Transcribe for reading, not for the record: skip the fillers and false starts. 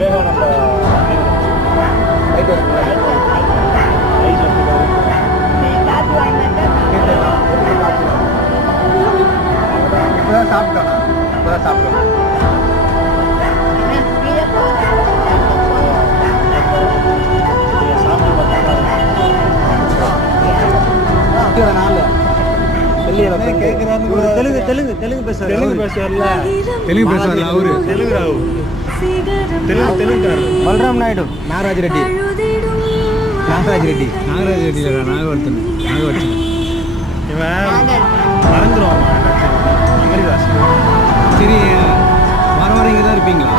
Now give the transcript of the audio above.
Vivekananda right இப்போதான் சாப்பிட்டோண்ணா இப்போதான் சாப்பிட்டோம். தெலுங்கு பேசுவார்ல அவரு தெலுங்கு பல்ராம் நாயுடு நாகராஜ் ரெட்டி நாகவர்த்தன் இவன் மறந்துடுவான். சரி, வர இங்கே தான் இருப்பீங்களா?